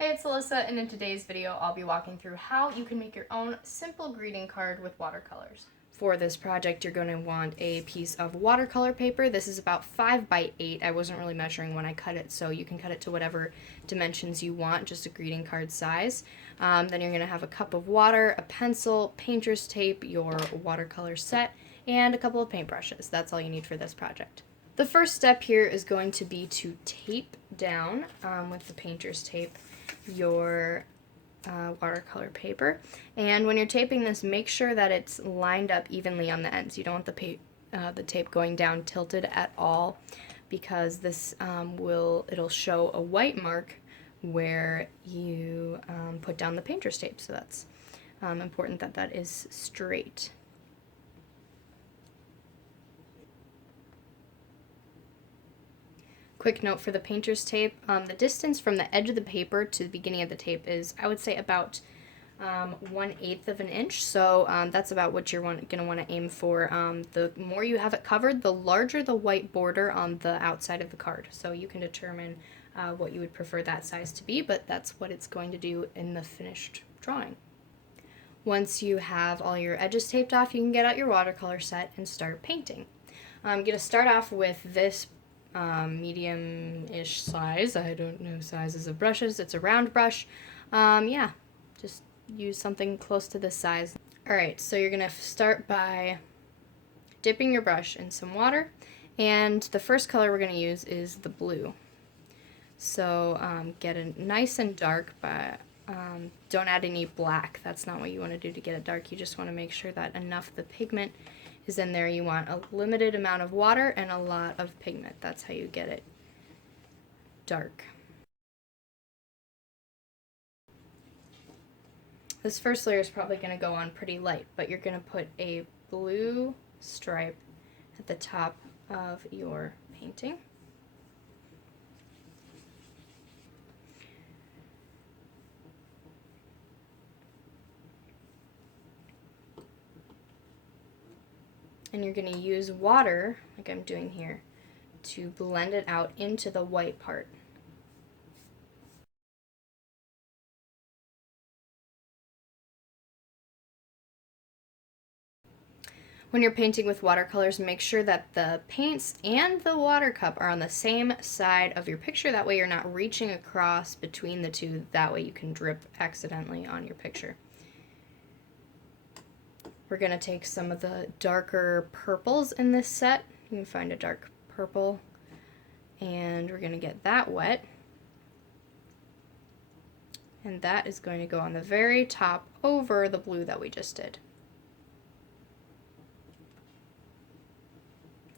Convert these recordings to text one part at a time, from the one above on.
Hey, it's Alyssa, and in today's video I'll be walking through how you can make your own simple greeting card with watercolors. For this project, you're going to want a piece of watercolor paper. This is about 5 by 8. I wasn't really measuring when I cut it, so you can cut it to whatever dimensions you want, just a greeting card size. Then you're going to have a cup of water, a pencil, painter's tape, your watercolor set, and a couple of paintbrushes. That's all you need for this project. The first step here is going to be to tape down with the painter's tape your watercolor paper, and when you're taping this, make sure that it's lined up evenly on the ends. You don't want the tape going down tilted at all, because this it'll show a white mark where you put down the painter's tape, so that's important that that is straight. Quick note for the painter's tape, the distance from the edge of the paper to the beginning of the tape is, I would say, about 1/8 of an inch, so that's about what you're going to want to aim for. The more you have it covered, the larger the white border on the outside of the card, so you can determine what you would prefer that size to be, but that's what it's going to do in the finished drawing. Once you have all your edges taped off, you can get out your watercolor set and start painting. I'm going to start off with this medium-ish size. I don't know sizes of brushes. It's a round brush. Yeah, just use something close to this size. Alright, so you're going to start by dipping your brush in some water, and the first color we're going to use is the blue. So get it nice and dark, but don't add any black. That's not what you want to do to get it dark. You just want to make sure that enough of the pigment is in there. You want a limited amount of water and a lot of pigment. That's how you get it dark. This first layer is probably going to go on pretty light, but you're going to put a blue stripe at the top of your painting. And you're going to use water, like I'm doing here, to blend it out into the white part. When you're painting with watercolors, make sure that the paints and the water cup are on the same side of your picture. That way you're not reaching across between the two. That way you can drip accidentally on your picture. We're going to take some of the darker purples in this set. You can find a dark purple, and we're going to get that wet. And that is going to go on the very top over the blue that we just did.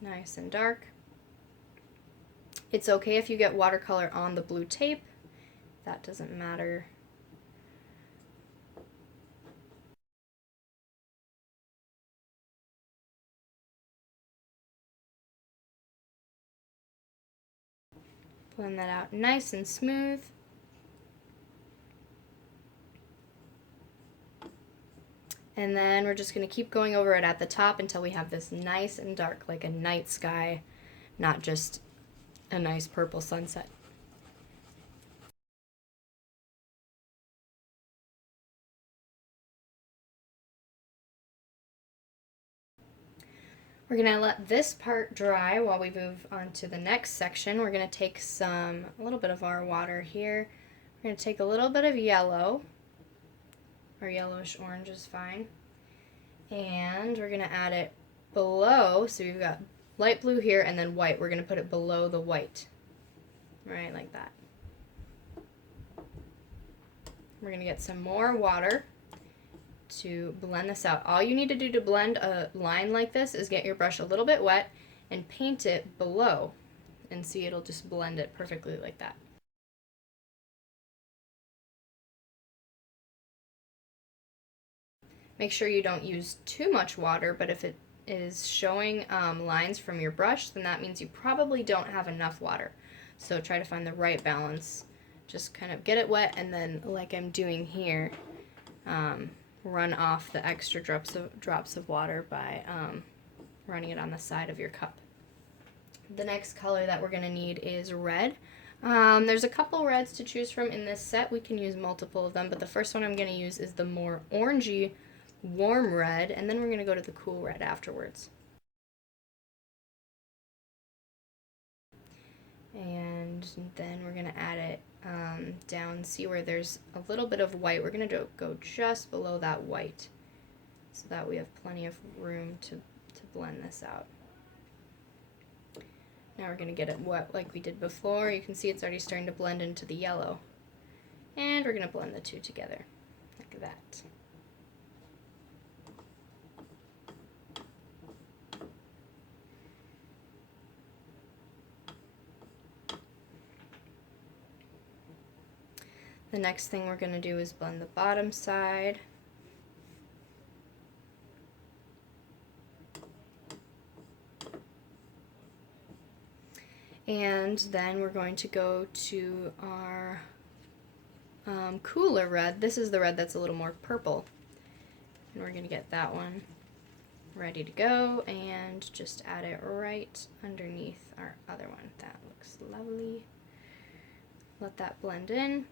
Nice and dark. It's okay if you get watercolor on the blue tape. That doesn't matter. Blend that out nice and smooth. And then we're just going to keep going over it at the top until we have this nice and dark, like a night sky, not just a nice purple sunset. We're going to let this part dry while we move on to the next section. We're going to take a little bit of our water here. We're going to take a little bit of yellow, or yellowish orange is fine, and we're going to add it below. So we've got light blue here and then white. We're going to put it below the white, right, like that. We're going to get some more water to blend this out. All you need to do to blend a line like this is get your brush a little bit wet and paint it below, and see, it'll just blend it perfectly like that. Make sure you don't use too much water, but if it is showing lines from your brush, then that means you probably don't have enough water. So try to find the right balance. Just kind of get it wet, and then, like I'm doing here, run off the extra drops of water by running it on the side of your cup. The next color that we're going to need is red. There's a couple reds to choose from in this set. We can use multiple of them, but the first one I'm going to use is the more orangey warm red, and then we're going to go to the cool red afterwards. And then we're going to add it down. See where there's a little bit of white. We're going to go just below that white so that we have plenty of room to blend this out. Now we're going to get it wet like we did before. You can see it's already starting to blend into the yellow. And we're going to blend the two together, like that. The next thing we're going to do is blend the bottom side. And then we're going to go to our cooler red. This is the red that's a little more purple. And we're going to get that one ready to go and just add it right underneath our other one. That looks lovely. Let that blend in.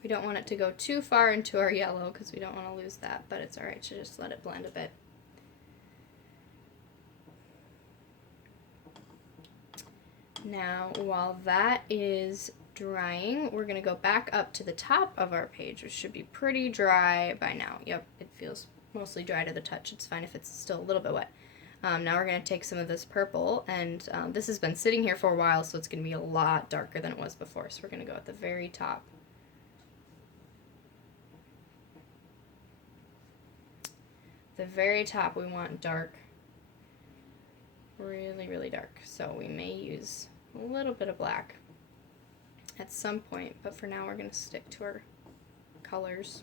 We don't want it to go too far into our yellow because we don't want to lose that, but it's alright to just let it blend a bit. Now, while that is drying, we're going to go back up to the top of our page, which should be pretty dry by now. Yep, it feels mostly dry to the touch. It's fine if it's still a little bit wet. Now we're going to take some of this purple, and this has been sitting here for a while, so it's going to be a lot darker than it was before. So we're going to go at the very top. The very top we want dark, really, really dark. So we may use a little bit of black at some point, but for now we're going to stick to our colors.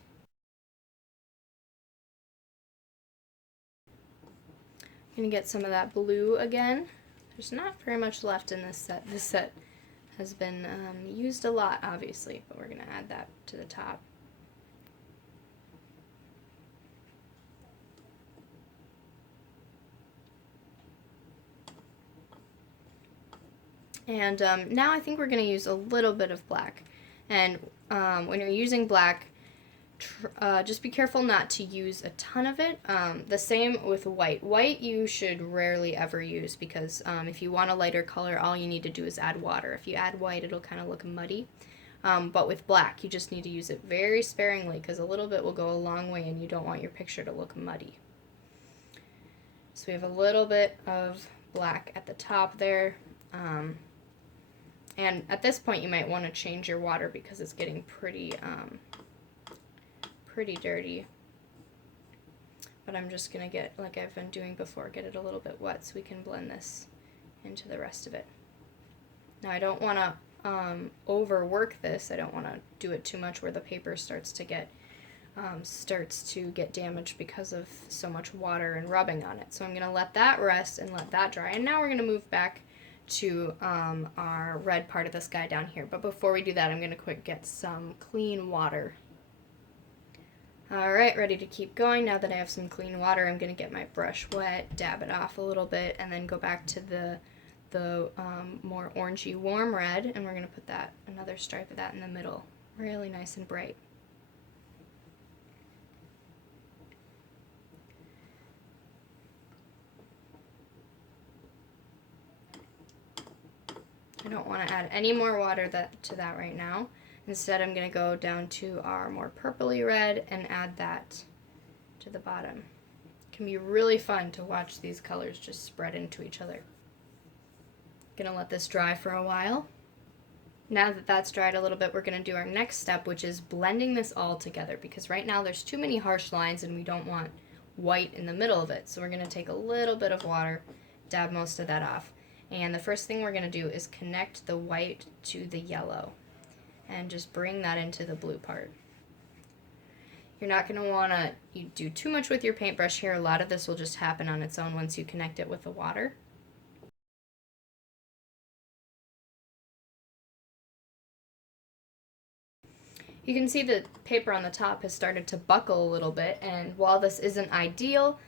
I'm going to get some of that blue again. There's not very much left in this set. This set has been used a lot, obviously, but we're going to add that to the top. And now I think we're going to use a little bit of black. And when you're using black, just be careful not to use a ton of it. The same with white. White you should rarely ever use because if you want a lighter color, all you need to do is add water. If you add white, it'll kind of look muddy. But with black, you just need to use it very sparingly because a little bit will go a long way and you don't want your picture to look muddy. So we have a little bit of black at the top there. And at this point you might want to change your water because it's getting pretty dirty. But I'm just going to get, like I've been doing before, get it a little bit wet so we can blend this into the rest of it. Now I don't want to overwork this. I don't want to do it too much where the paper starts to get damaged because of so much water and rubbing on it. So I'm going to let that rest and let that dry. And now we're going to move back to our red part of the sky down here. But before we do that, I'm going to quick get some clean water. Alright, ready to keep going. Now that I have some clean water, I'm going to get my brush wet, dab it off a little bit, and then go back to the more orangey warm red, and we're going to put that, another stripe of that in the middle. Really nice and bright. I don't want to add any more water to that right now. Instead, I'm going to go down to our more purpley red and add that to the bottom. It can be really fun to watch these colors just spread into each other. Going to let this dry for a while. Now that that's dried a little bit, we're going to do our next step, which is blending this all together, because right now there's too many harsh lines and we don't want white in the middle of it. So we're going to take a little bit of water, dab most of that off. And the first thing we're going to do is connect the white to the yellow and just bring that into the blue part. You're not going to want to do too much with your paintbrush here. A lot of this will just happen on its own once you connect it with the water. You can see the paper on the top has started to buckle a little bit, and while this isn't ideal,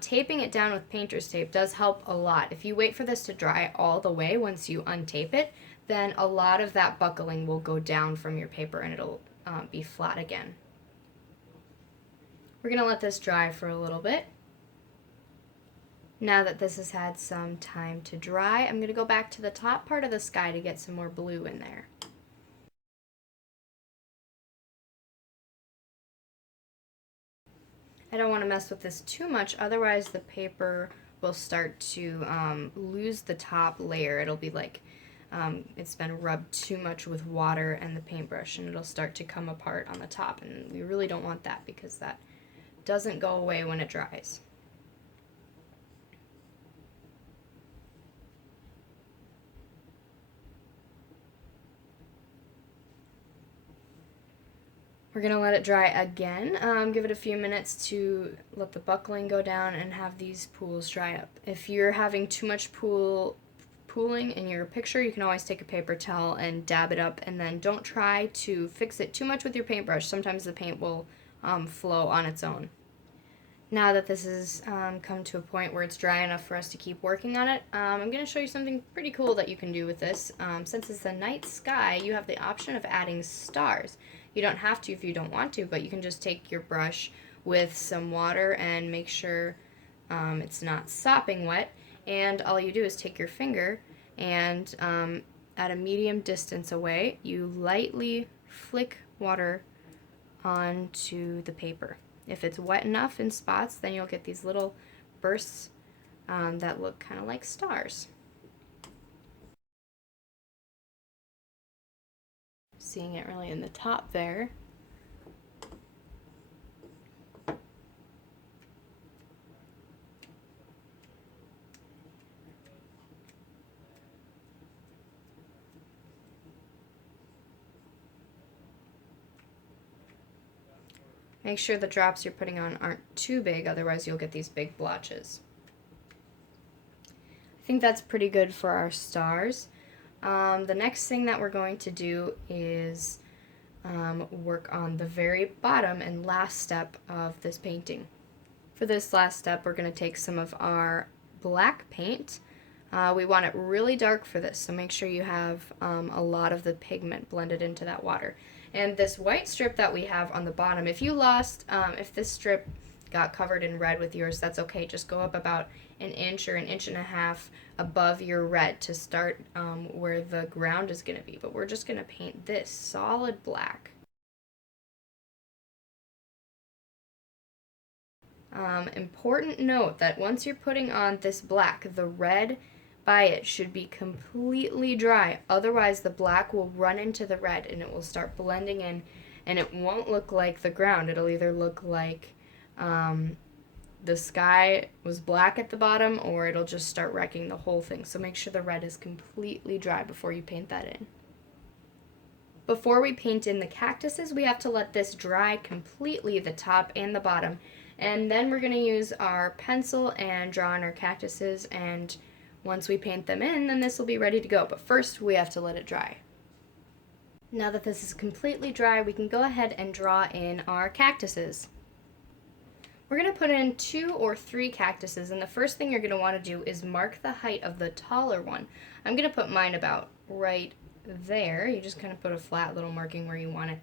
taping it down with painter's tape does help a lot. If you wait for this to dry all the way once you untape it, then a lot of that buckling will go down from your paper and it'll be flat again. We're going to let this dry for a little bit. Now that this has had some time to dry, I'm going to go back to the top part of the sky to get some more blue in there. I don't want to mess with this too much, otherwise the paper will start to lose the top layer. It'll be like it's been rubbed too much with water and the paintbrush, and it'll start to come apart on the top, and we really don't want that because that doesn't go away when it dries. We're going to let it dry again, give it a few minutes to let the buckling go down and have these pools dry up. If you're having too much pooling in your picture, you can always take a paper towel and dab it up, and then don't try to fix it too much with your paintbrush. Sometimes the paint will flow on its own. Now that this has come to a point where it's dry enough for us to keep working on it, I'm going to show you something pretty cool that you can do with this. Since it's a night sky, you have the option of adding stars. You don't have to if you don't want to, but you can just take your brush with some water and make sure it's not sopping wet, and all you do is take your finger and at a medium distance away, you lightly flick water onto the paper. If it's wet enough in spots, then you'll get these little bursts that look kind of like stars. Seeing it really in the top there. Make sure the drops you're putting on aren't too big, otherwise you'll get these big blotches. I think that's pretty good for our stars. The next thing that we're going to do is work on the very bottom and last step of this painting. For this last step, we're going to take some of our black paint. We want it really dark for this, so make sure you have a lot of the pigment blended into that water. And this white strip that we have on the bottom, if you lost, if this strip got covered in red with yours, that's okay. Just go up about an inch or an inch and a half above your red to start where the ground is going to be. But we're just going to paint this solid black. Important note that once you're putting on this black, the red by it should be completely dry. Otherwise, the black will run into the red and it will start blending in, and it won't look like the ground. It'll either look like the sky was black at the bottom, or it'll just start wrecking the whole thing. So make sure the red is completely dry before you paint that in. Before we paint in the cactuses, we have to let this dry completely, the top and the bottom. And then we're going to use our pencil and draw on our cactuses, and once we paint them in, then this will be ready to go. But first, we have to let it dry. Now that this is completely dry, we can go ahead and draw in our cactuses. We're going to put in 2 or 3 cactuses, and the first thing you're going to want to do is mark the height of the taller one. I'm going to put mine about right there. You just kind of put a flat little marking where you want it.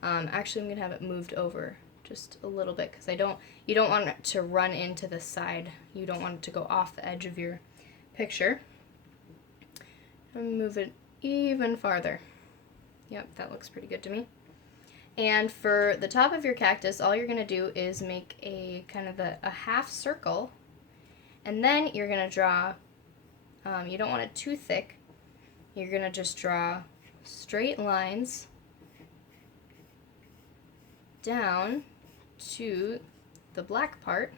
Actually, I'm going to have it moved over just a little bit because you don't want it to run into the side. You don't want it to go off the edge of your picture. And move it even farther. Yep, that looks pretty good to me. And for the top of your cactus, all you're going to do is make a kind of a half circle, and then you're going to draw, you don't want it too thick, you're going to just draw straight lines down to the black part.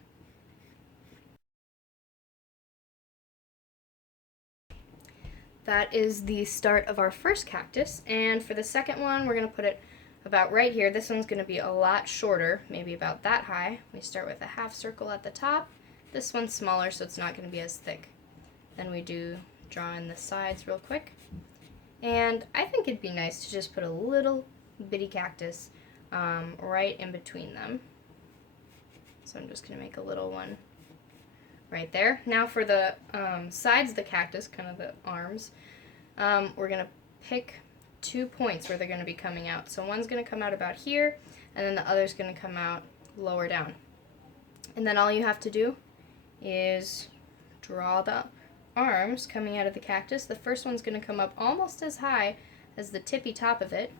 That is the start of our first cactus, and for the second one, we're going to put it about right here. This one's going to be a lot shorter, maybe about that high. We start with a half circle at the top. This one's smaller, so it's not going to be as thick. Then we draw in the sides real quick. And I think it'd be nice to just put a little bitty cactus right in between them. So I'm just going to make a little one right there. Now for the sides of the cactus, kind of the arms, we're going to pick 2 points where they're going to be coming out. So one's going to come out about here, and then the other's going to come out lower down. And then all you have to do is draw the arms coming out of the cactus. The first one's going to come up almost as high as the tippy top of it.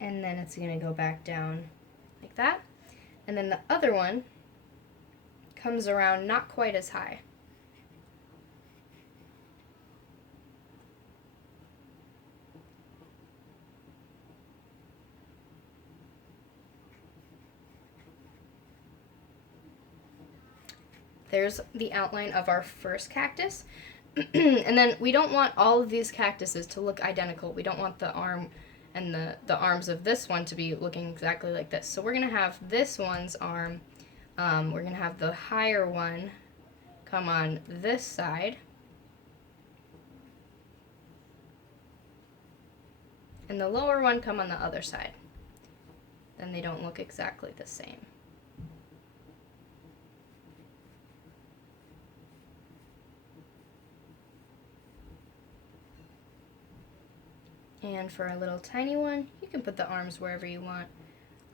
And then it's going to go back down like that. And then the other one comes around not quite as high. There's the outline of our first cactus. And then we don't want all of these cactuses to look identical. We don't want the arm and the arms of this one to be looking exactly like this. So we're going to have this one's arm, we're going to have the higher one come on this side, and the lower one come on the other side. Then they don't look exactly the same. And for a little tiny one, you can put the arms wherever you want.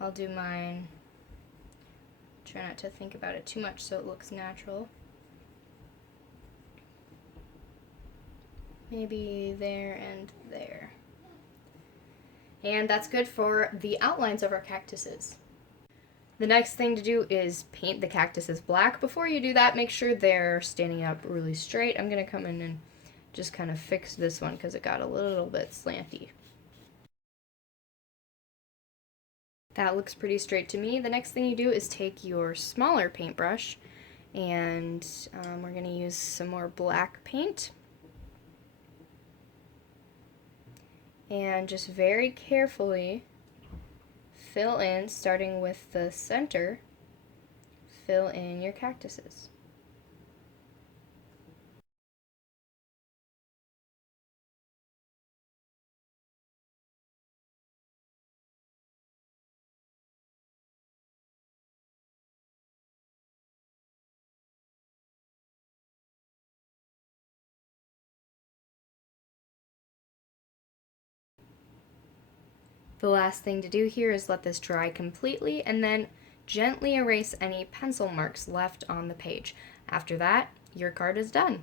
I'll do mine. Try not to think about it too much so it looks natural. Maybe there and there. And that's good for the outlines of our cactuses. The next thing to do is paint the cactuses black. Before you do that, make sure they're standing up really straight. I'm going to come in and just kind of fix this one because it got a little bit slanty. That looks pretty straight to me. The next thing you do is take your smaller paintbrush, and we're going to use some more black paint. And just very carefully fill in, starting with the center, fill in your cactuses. The last thing to do here is let this dry completely and then gently erase any pencil marks left on the page. After that, your card is done.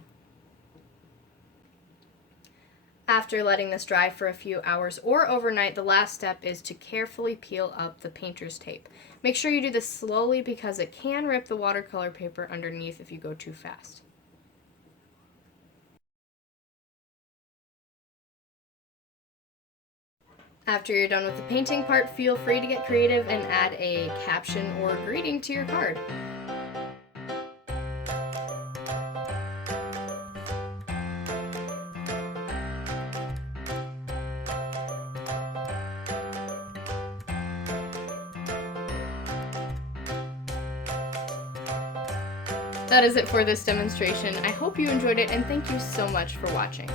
After letting this dry for a few hours or overnight, the last step is to carefully peel up the painter's tape. Make sure you do this slowly because it can rip the watercolor paper underneath if you go too fast. After you're done with the painting part, feel free to get creative and add a caption or greeting to your card. That is it for this demonstration. I hope you enjoyed it, and thank you so much for watching.